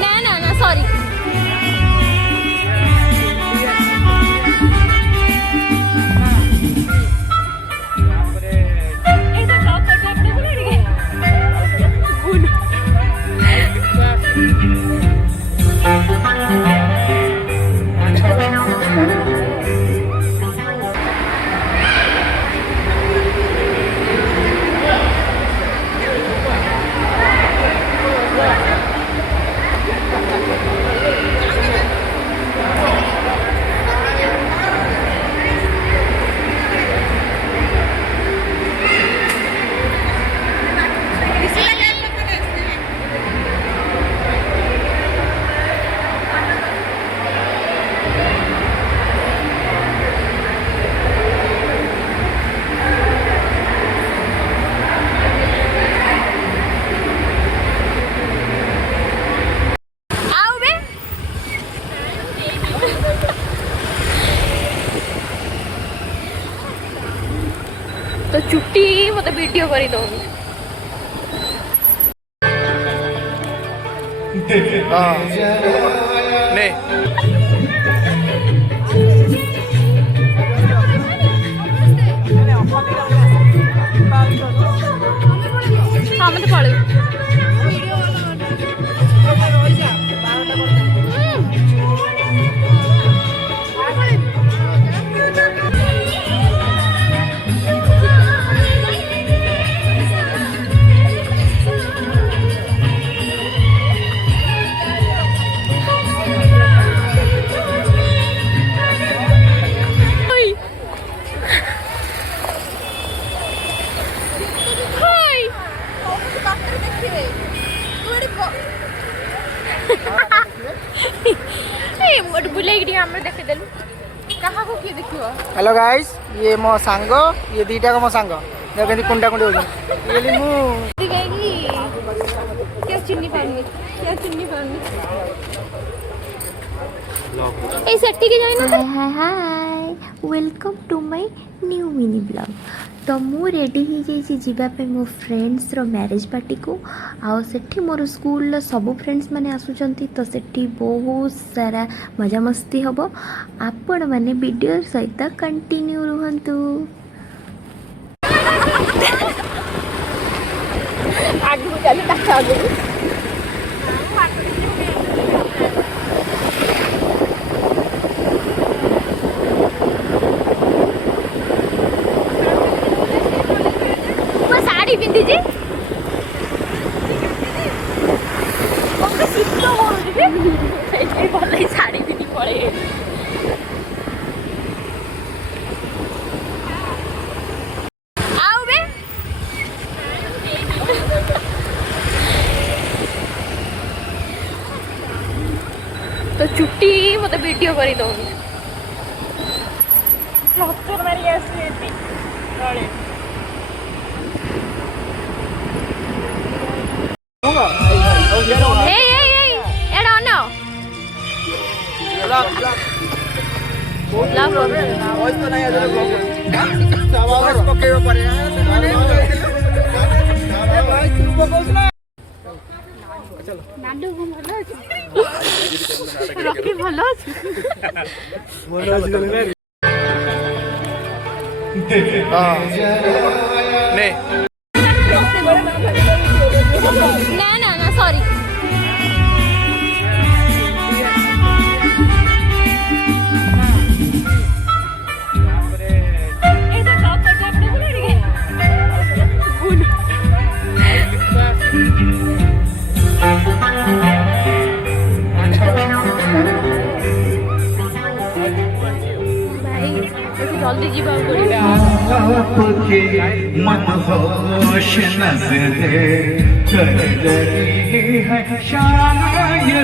ना ना ना सॉरी तो चुट्टी मतलब वीडियो कर दो हाँ मतलब पड़े हेलो गाइस ये मो सांग ये दीटा को मो सांग देखि कुंडा कुंडी हो ये मु क्या चिन्नी पानी ए सेट्टी के जाइना hi hi welcome to my new mini blog तो मु रेडी हो जाइए मो फ्रेंड्स रो मैरिज पार्टी को आउ सेठी मोर स्कूल सब फ्रेंड्स माने आसुचंती तो सेठी बहुत सारा मजा मस्ती हबो आपण माने वीडियो सहित कंटिन्यू रहंतु आगु चली ताका आगु पिंदी जी भल शाढ़ी पिंधि पड़े तो चुट्टी मत वीडियो कर दो रॉकी भलो ना ना ना सॉरी जल्दी जीवा आपके मनहोश नज़रे कर रही है शायद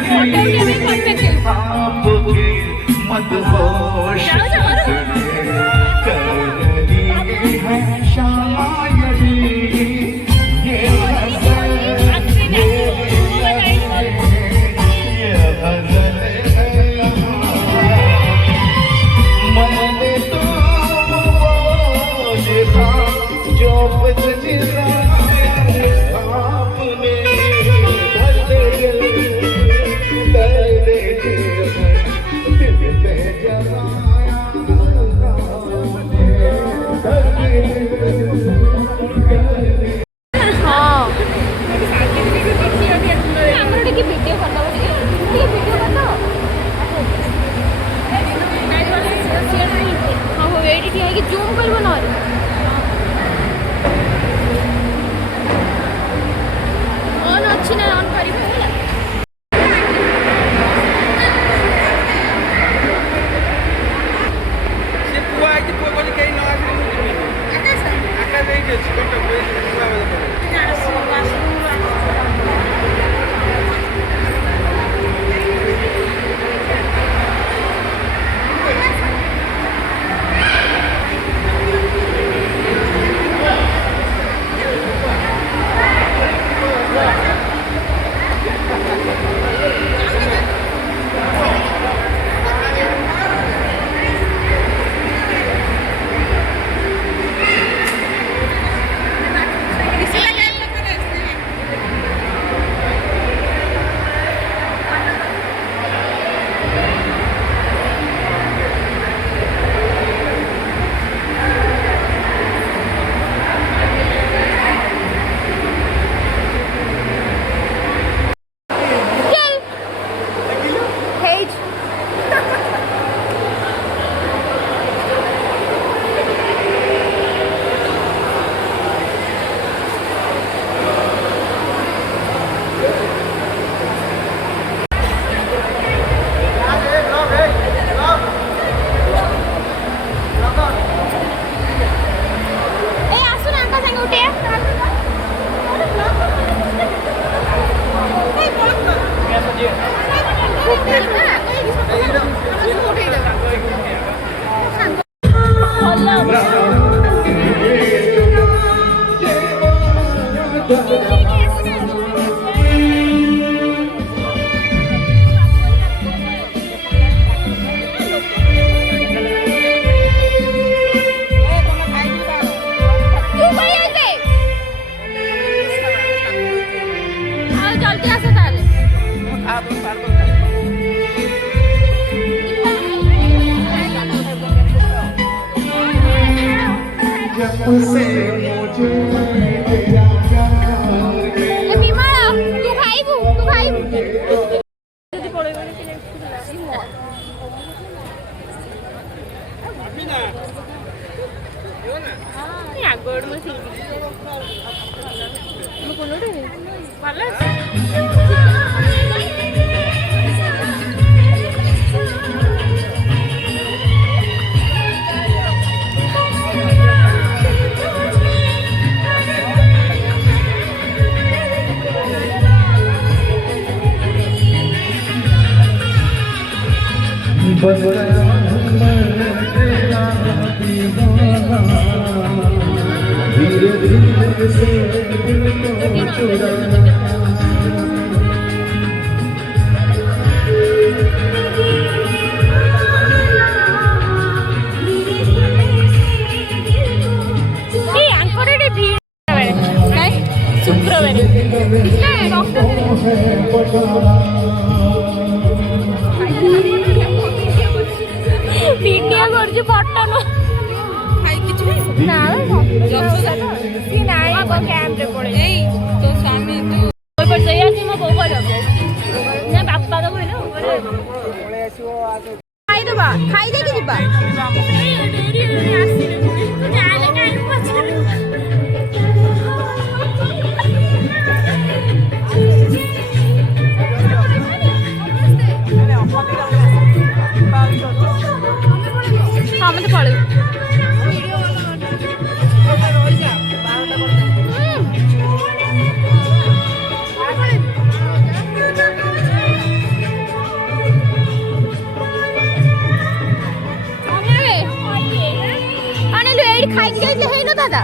आपके मनहोश नज़रे कर रही है शायद ये जो जल्दी आस ताले जब से मुझे तेरा प्यार ए बिमल तू खाइबू आगोड़ में बन गया मैं तेरा दीवाना धीरे धीरे से दिल को चुराना वीडियो करछु फोटो नो खाई किछ ना सी नाई अब कैमरे पड़े एई तो स्वामी तू कोई पर जया सी मो बोकर ना बापा तो कहले पळे आसीओ आज खाई दबा खाई दे कि दिबा डेरी आसी तू जाले काई पछन हाँ मत पड़े खाई के है ना दादा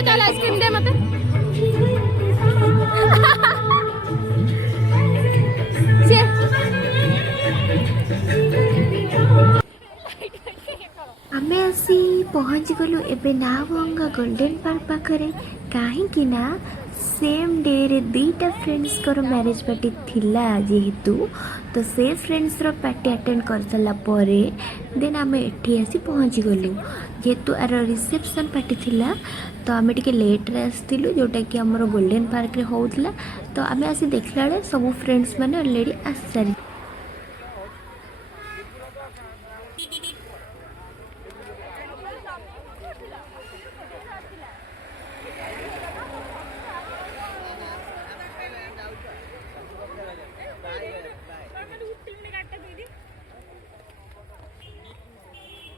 चल आइसक्रीम दे मत आमे आसी पहुँची गलु एबे नावंगा गोल्डन पार्क पाखरे कहीं ना सेम डे रे दीटा फ्रेंड्स को मैरिज पार्टी थिला जेहेतु तो से फ्रेंड्स रो पार्टी अटेंड कर सारा परे देन आमे एठी आसी पहुँची गलु जेहेतु आर रिसेप्शन पार्टी थिला तो आमे टिके लेट रे आस्तिलु जोटा कि हमर गोल्डन पार्क रे होउतला तो आमे आसी देखला बेले सब फ्रेंड्स माने ऑलरेडी आसी सारी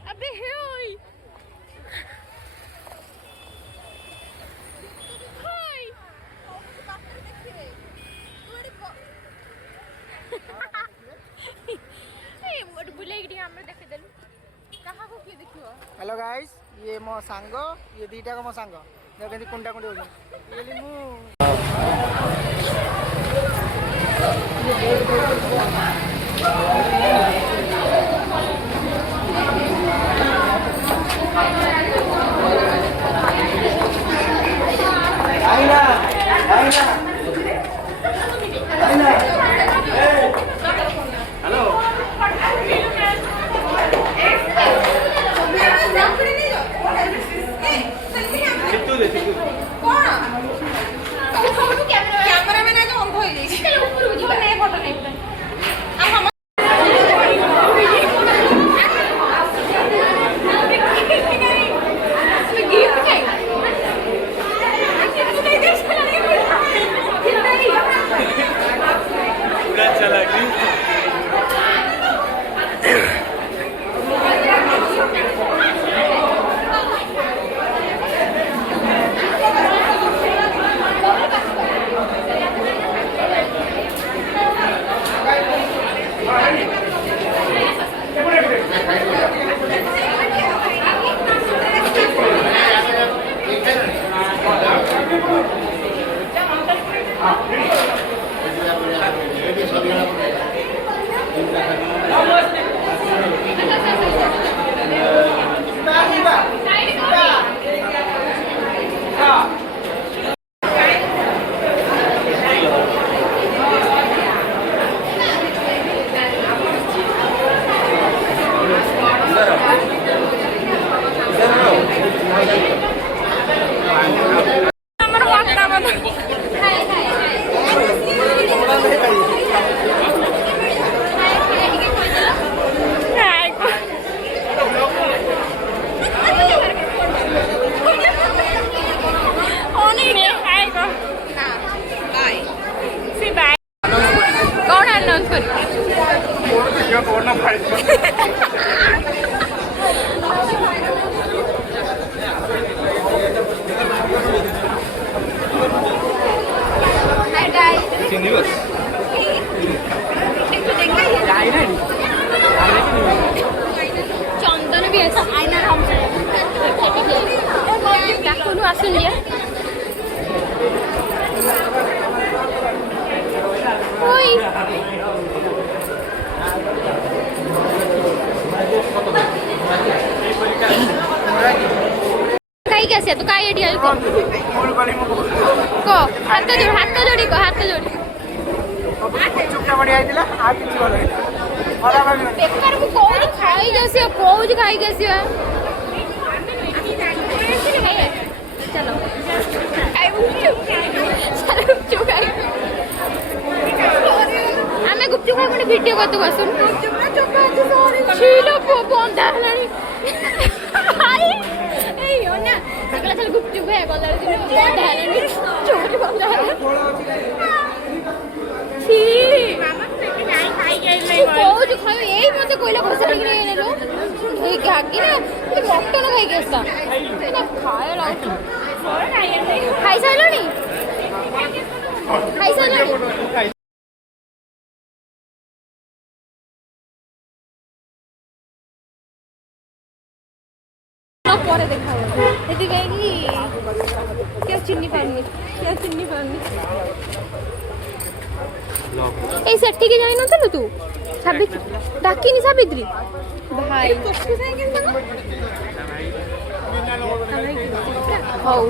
अबे हे ओई हाय ए मोट बुले गिटी हमरे देखे देलु कहा को की देखियो हेलो गाइस ये मो सांग ये दीटा को मो सांग देखि कुंडा कुंडी हो ये डांस कर चंदन भी ऐसा आईना हमसे डाकुनु आसुन जे ओई काई कैसे तू काई एडी आयो को हाथ जोड़ी को हाथ जोड़ी चुपटा बढ़िया आइदिला आ किछि भलो भला भाबी बेकार को कोउज खाई गसियो कोउज खाई गसियो चलो आई गुपचुप खाई आमे गुपचुप खाई कोन वीडियो करतु बसुन छिलो बंदा हलानी आई ए यो ना सकला चल गुपचुप है गला दिन बंदा हलानी छोटी बंदा छी मामा पेट नहीं खाई गई कोउज खाई एई मते कोइला घोसा लगी रे नेलो ए गागी ना मटन खाई गेसा ना खाए लागु खाई साइलोनी खाई साइलोनी ପରେ ଦେଖା ହବ ଏଠି କାହିଁକି କିଏ ଚିହ୍ନି ପାରୁନି ଏଇ ସେଠିକି ଯାଇନଥିଲୁ ତୁ ସାବିତ୍ରୀ ଡାକିନି ସାବିତ୍ରୀ ଭାଇ ହଉ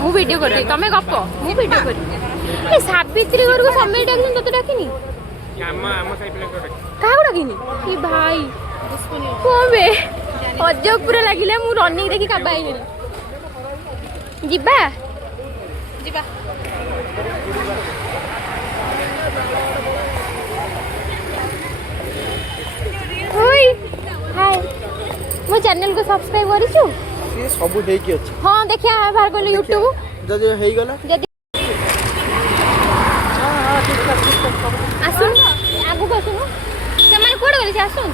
ମୁଁ ଭିଡ଼ିଓ କରିବି ତମେ ଗପ ମୁଁ ଭିଡ଼ିଓ କରିବି ଏ ସାବିତ୍ରୀ ଘରକୁ ସମୟ ଡାକିନି ତତେ ଡାକିନି କାହାକୁ ଡାକିନି ଏ ଭାଇ କଣ ବେ ଅଜବ ପୁରା ଲାଗିଲା ମୁଁ ରନିଂ ଦେଖି କାବା ହେଇଗଲି ଯିବା ଯିବା ओई हाय मो चैनल को सब्सक्राइब करिछु ये सब हेकी अछि हां देखिया बाहर गले YouTube जदि हेई गला जदि हां ठीक आसुन आगु को आसुन से माने कोड गले से आसुन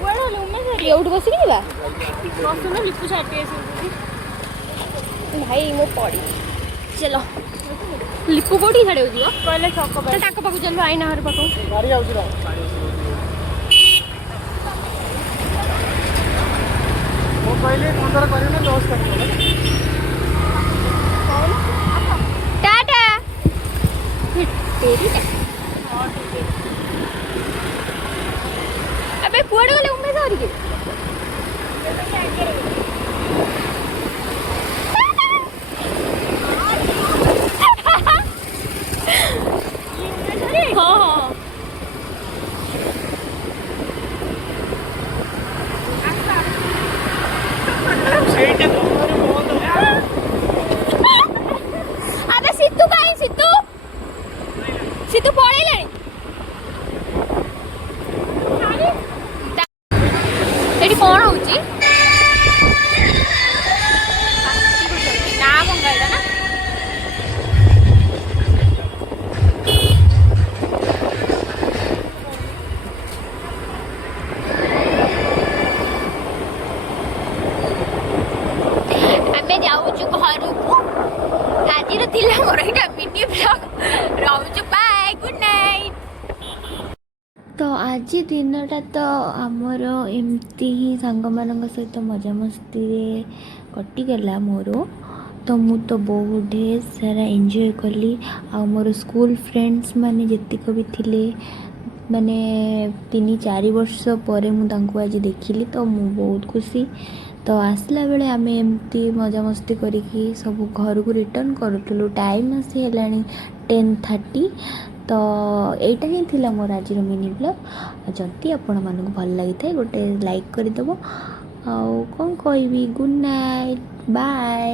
कोड गले उमे सरी एउड बसी कि बा आसुन लिपु छाटी आसुन भाई मो पड़ी चलो लिपु कोडी छाडे होजियो कहले छक बा टाक पाकु चलो आईना हर पाकु गाड़ी आउछ रा वो पहले 15 करियो ना 10 करियो टाटा तेरी अबे कोड गले उमे सरी के अरे सिद्धू कहीं सिद्धू सिद्धू पड़े एटी कौन होची ना मंगाइला ना आमे जाऊछु घर को आज थिला मोर एटा मिनी ब्लॉग रहूछु बाय गुड नाइट तो आज दिनटा तो आमर एमती ही सांग सहित मजामस्ती कटिगला मोर तो मु तो बहुत ढेर सारा एंजॉय कली आ मोर स्कूल फ्रेंड्स माने जेतिक भी थिले माने 3-4 वर्ष पर मुझे आज देखिली तो मु बहुत खुशी तो आसला बेले आम एमती मजामस्ती करिकी सब घर को रिटर्न करूँ टाइम आसी है 10:30 तो यहीटा ही थिला मोर आज मिनी ब्लॉग जदि आपण मानक भल लगी था गोटे लाइक करदेव आ कौन कहबी गुड नाइट बाय।